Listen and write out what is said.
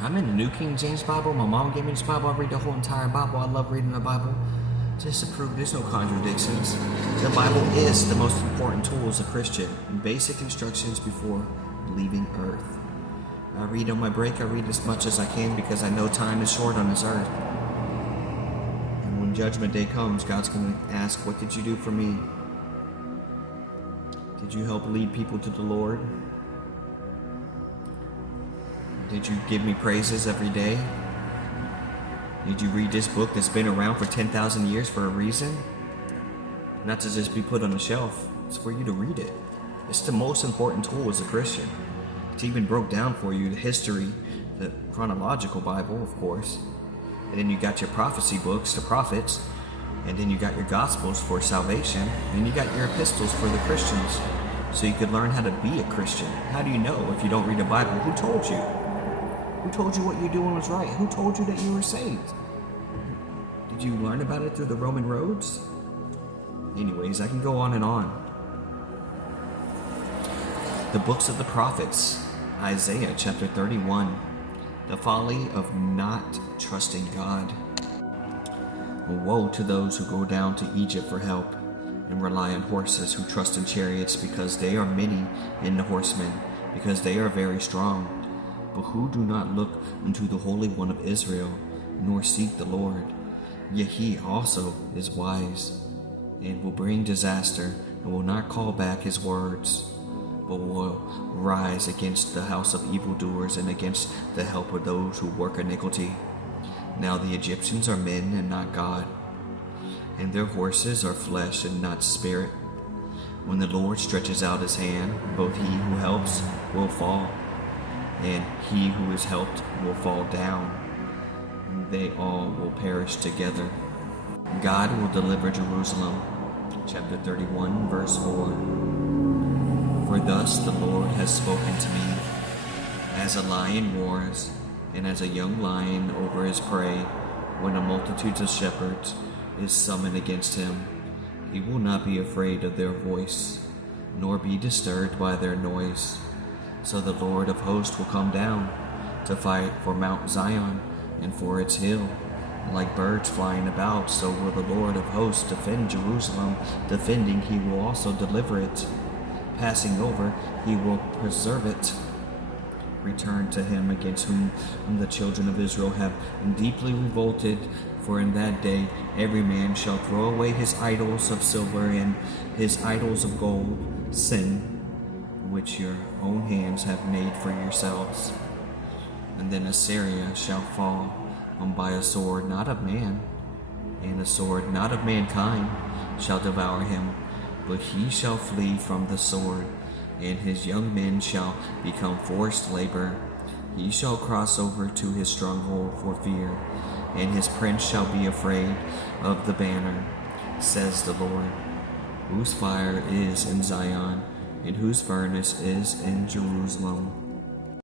I'm in the New King James Bible. My mom gave me this Bible. I read the whole entire Bible. I love reading the Bible. Just to prove there's no contradictions. The Bible is the most important tool as a Christian. Basic instructions before leaving Earth. I read on my break. I read as much as I can because I know time is short on this earth. And when Judgment Day comes, God's going to ask, what did you do for me? Did you help lead people to the Lord? Did you give me praises every day? Did you read this book that's been around for 10,000 years for a reason? Not to just be put on the shelf. It's for you to read it. It's the most important tool as a Christian. It's even broke down for you the history, the chronological Bible, of course. And then you got your prophecy books, the prophets. And then you got your Gospels for salvation. And you got your epistles for the Christians. So you could learn how to be a Christian. How do you know if you don't read the Bible? Who told you? Who told you what you're doing was right? Who told you that you were saved? Did you learn about it through the Roman roads? Anyways, I can go on and on. The books of the prophets. Isaiah chapter 31. The folly of not trusting God. Woe to those who go down to Egypt for help and rely on horses, who trust in chariots because they are many, and the horsemen because they are very strong, but who do not look unto the Holy One of Israel, nor seek the Lord. Yet he also is wise, and will bring disaster, and will not call back his words, but will rise against the house of evildoers, and against the help of those who work iniquity. Now the Egyptians are men and not God, and their horses are flesh and not spirit. When the Lord stretches out his hand, both he who helps will fall, and he who is helped will fall down. They all will perish together. God will deliver Jerusalem. Chapter 31, verse 4. For thus the Lord has spoken to me. As a lion roars, and as a young lion over his prey, when a multitude of shepherds is summoned against him, he will not be afraid of their voice, nor be disturbed by their noise. So the Lord of hosts will come down to fight for Mount Zion and for its hill. Like birds flying about, so will the Lord of hosts defend Jerusalem. Defending, he will also deliver it. Passing over, he will preserve it. Return to him against whom the children of Israel have deeply revolted. For in that day every man shall throw away his idols of silver and his idols of gold, sin, which your own hands have made for yourselves. And then Assyria shall fall by a sword not of man, and a sword not of mankind shall devour him, but he shall flee from the sword, and his young men shall become forced labor. He shall cross over to his stronghold for fear, and his prince shall be afraid of the banner, says the Lord, whose fire is in Zion, and whose furnace is in Jerusalem.